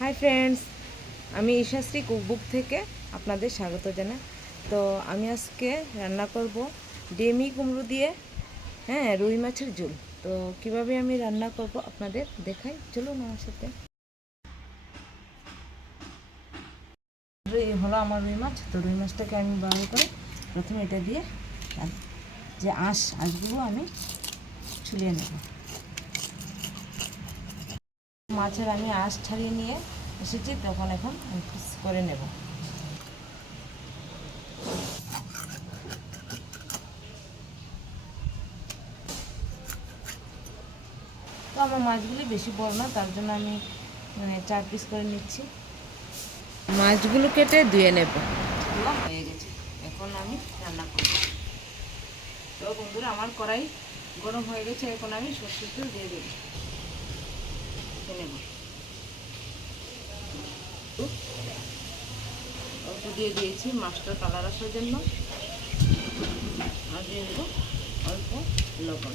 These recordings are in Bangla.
হাই ফ্রেন্ডস, আমি ঈশাশ্রী কুকবুক থেকে আপনাদের স্বাগত জানাই। তো আমি আজকে রান্না করব ডেমি কুমড়ো দিয়ে রুই মাছের ঝোল। তো কিভাবে আমি রান্না করব আপনাদের দেখাই, চলুন আমার সাথে। হলো আমার রুই মাছ। তো রুই মাছটাকে আমি ভালো করে প্রথমে এটা দিয়ে যে আঁশগুলো আমি ছুলিয়ে নেব। মাছের আমি আঁশ ছাড়িয়ে নিয়ে এসেছি, তখন এখন পিস করে নেব। তো আমার মাছগুলি বেশি বড় না, তার জন্য আমি 4 পিস করে নিচ্ছি। মাছগুলো কেটে ধুয়ে নেব। হয়ে গেছে, এখন আমি রান্না করব। তো বন্ধুরা, আমার কড়াই গরম হয়ে গেছে, এখন আমি সরষের তেল দিয়ে দেব। নেব অল্প দিয়ে দিয়েছি মাছটার কালার আসার জন্য, আর দিয়ে দেব অল্প লবণ।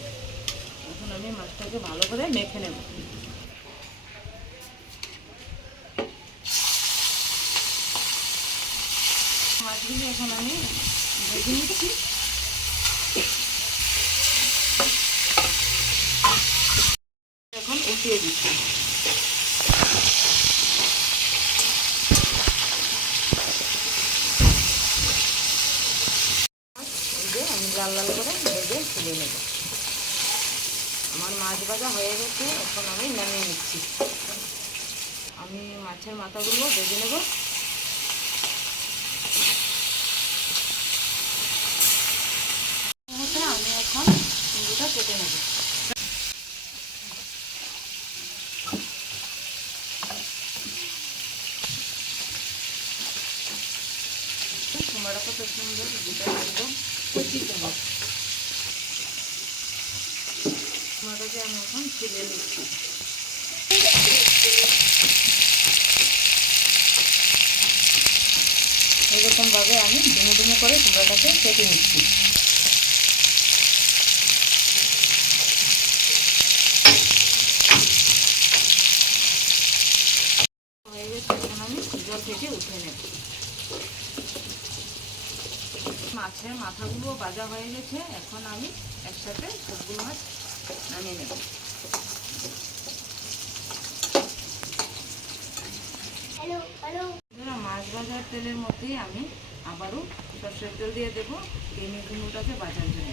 এখন আমি মাছটাকে ভালো করে মেখে নেব। মাছগুলি এখন আমি ভেজে নিচ্ছি। এখন উঠিয়ে দিচ্ছি। আমি লাল লাল করে ভেজে তুলে নেব। আমার মাছ ভাজা হয়ে গেছে, এখন আমি নামিয়ে নিচ্ছি। আমি মাছের মাথাগুলো ভেজে নেব। আমি এখন কুমড়োটা কেটে নেব। কুমড়োটা কত সুন্দর, দুটো একদম কচি কুমড়ো। কুমড়োটাকে আমি এখন ছিলে নিচ্ছি। এরকমভাবে আমি ডুমো ডুমো করে কুমড়োটাকে কেটে নিচ্ছি। হয়ে গেছে, এখন আমি জল থেকে উঠে নেব। মাছের মাথাগুলো ভাজা হয়ে গেছে, এখন আমি একসাথে সবগুলো মাছ নামিয়ে নেব। মাছ ভাজার তেলের মধ্যেই আমি আবারও সরষের তেল দিয়ে দেবো ডেমি কুমড়োটাকে ভাজার জন্য।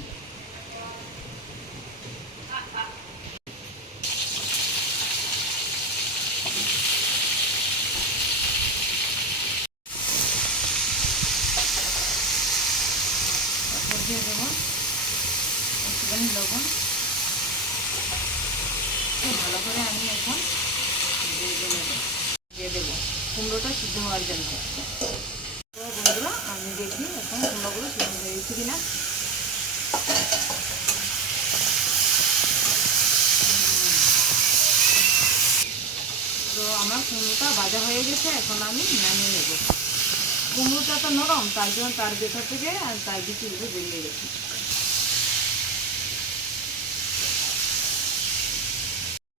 দিয়ে দেবো একটুখানি লবণ। ভালো করে আমি এখন দিয়ে দেবো কুমড়োটা সিদ্ধ হওয়ার জন্য। তো বন্ধুরা, আমি দেখি এখন কুমড়োগুলো সিদ্ধ হয়ে গেছে কিনা। তো আমার কুমড়োটা ভাজা হয়ে গেছে, এখন আমি নামিয়ে নেব। কুমড়োটা তো নরম, তার জন্য তার ভেতর থেকে আর তার বিচিগুলো বেরিয়ে গেছে।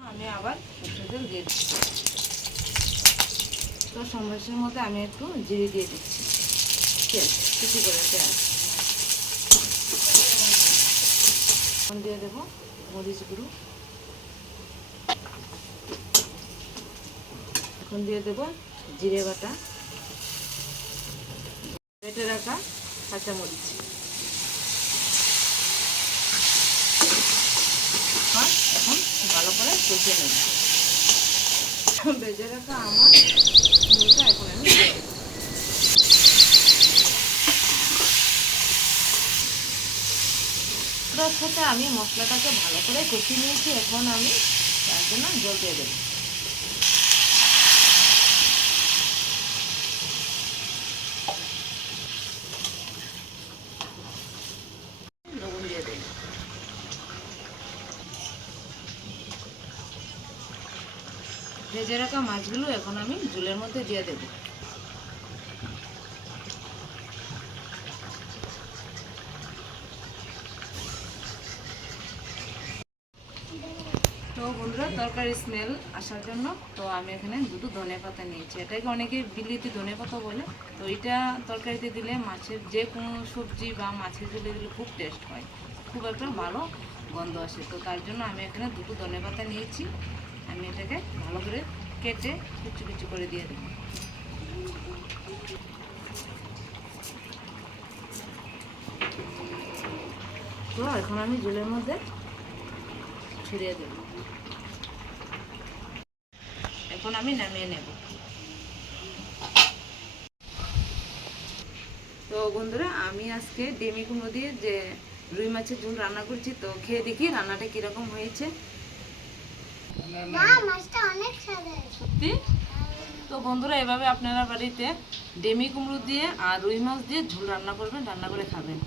আমি আবার সরষের তেল দিয়ে দিচ্ছি। তো সমাবেশের মধ্যে আমি একটু জিরে দিয়ে দিচ্ছি, তেল কুচি করে তেল। এখন দিয়ে দেবো মরিচ গুঁড়ো। এখন দিয়ে দেবো জিরে বাটা, বেটে রাখা কাঁচামরিচ। এখন ভালো করে কষে নেব। ভেজে রাখা আমার মুড়িটা এখন আমি দিয়ে দেবো। তার সাথে আমি মশলাটাকে ভালো করে কষিয়ে নিয়েছি, এখন আমি তার জন্য জল দিয়ে দেবো। লবণ দিয়ে দেব। ভেজে রাখা মাছগুলো এখন আমি ঝোলের মধ্যে দিয়ে দেব। তো বন্ধুরা, তরকারি মশলার স্মেল আসার জন্য তো আমি এখানে দুটো ধনেপাতা নিয়েছি। এটাকে অনেকে বিলিতি ধনেপাতা বলে। তো এটা তরকারিতে দিলে, মাছের যে কোনো সবজি বা মাছের ঝোলে দিলে খুব টেস্ট হয়, খুব একটা ভালো গন্ধ আসে। তো তার জন্য আমি এখানে দুটো ধনেপাতা নিয়েছি। আমি এটাকে ভালো করে কেটে কুচি কুচি করে দিয়ে দেব। তো এখন আমি ঝোলের মধ্যে ছড়িয়ে দেব। এখন আমি নামিয়ে নেব। তো বন্ধুরা, আমি আজকে ডেমি কুমড়ো দিয়ে যে রুই মাছের ঝোল রান্না করছি, তো খেয়ে দেখি রান্নাটা কিরকম হয়েছে। সত্যি? তো বন্ধুরা, এভাবে আপনারা বাড়িতে ডেমি কুমড়ো দিয়ে আর রুই মাছ দিয়ে ঝোল রান্না করবেন, রান্না করে খাবেন।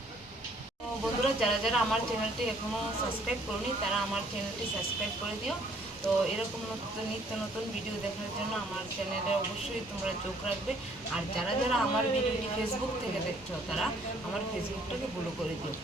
তো বন্ধুরা, যারা যারা আমার চ্যানেলটি এখনও সাবস্ক্রাইব করনি তারা আমার চ্যানেলটি সাবস্ক্রাইব করে দিও। তো এরকম নিত্য নতুন ভিডিও দেখার জন্য আমার চ্যানেলে অবশ্যই তোমরা চোখ রাখবে। আর যারা যারা আমার ভিডিওটি ফেসবুক থেকে দেখছো তারা আমার ফেসবুকটাকে ফলো করে দিও।